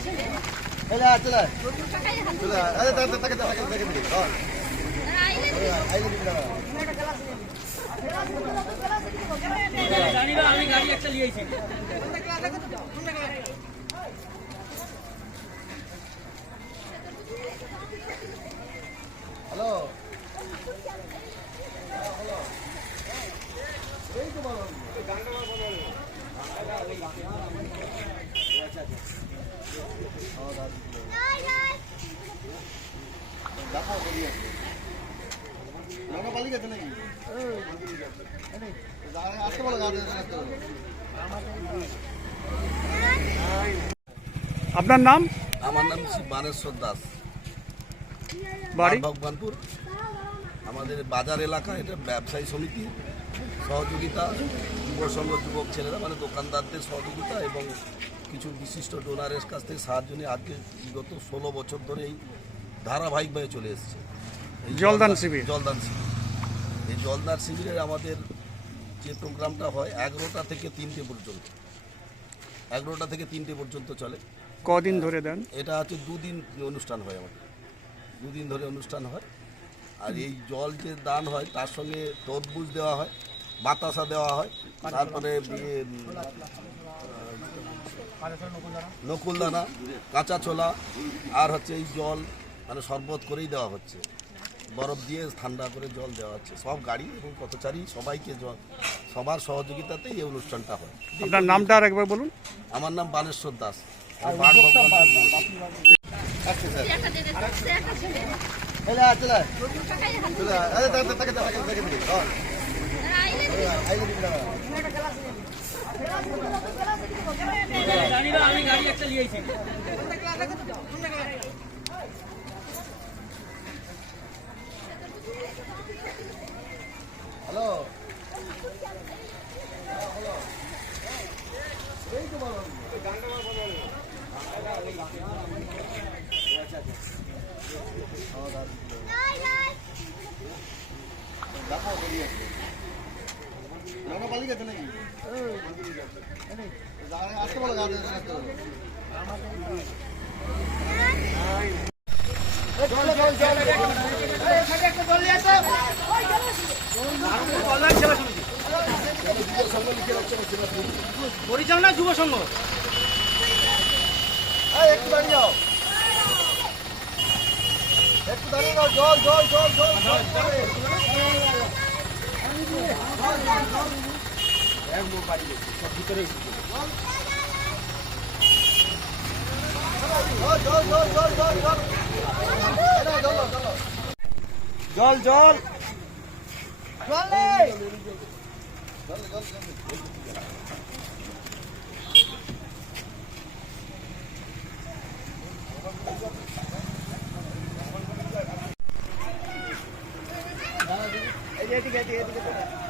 চলে আয়, চলে আয়। চলে আয়। আরে, তাকে, তাকে, তাকে। হ্যাঁ। আইলে দিবি আমি গাড়ি একটা লিয়েছি হ্যালো এই আসতে বলো আসতে বলো আপনার নাম? আমার নাম শ্রী বানেশ্বর দাস। বাড়ি? ভগবানপুর। আমাদের বাজার এলাকা এটা ব্যবসায়ী সমিতি সহযোগিতা যুব সংঘ যুবক ছেলেরা মানে দোকানদারদের সহযোগিতা এবং কিছু বিশিষ্ট ডোনারের কাছ থেকে সাহায্য নিয়ে আজকে বিগত ষোলো বছর ধরে এই ধারাবাহিকভাবে চলে এসছে। জলদান শিবির। জলদান শিবির। এই জলদান শিবিরের আমাদের যে প্রোগ্রামটা হয় এগারোটা থেকে তিনটে পর্যন্ত। এগারোটা থেকে তিনটে পর্যন্ত চলে। কদিন ধরে দেন? এটা হচ্ছে দুদিন অনুষ্ঠান হয় আমাদের। দুদিন ধরে অনুষ্ঠান হয়। আর এই জল যে দান হয় তার সঙ্গে তরমুজ দেওয়া হয় বাতাসা দেওয়া হয় তারপরে ইয়ে, উম, নকুলদানা কাঁচা ছোলা আর হচ্ছে এই জল মানে শরবত করেই দেওয়া হচ্ছে বরফ দিয়ে ঠান্ডা করে জল দেওয়া হচ্ছে সব গাড়ি এবং পথচারী সবাইকে জল সবার সহযোগিতাতেই এই অনুষ্ঠানটা হয় আপনার নামটা আর একবার বলুন আমার নাম বানেশ্বর দাস একটা লিয়েছি হ্যালো। দেখো পালিয়ে গেছে নাকি? পরিচালনা যুব সংঘ। একটু দাঁড়িয়ে যাও। একটু দাঁড়িয়ে যাও জল জল। জল জল। জল জল। জল, জল, জল, জল, জল, জল। এই নাও,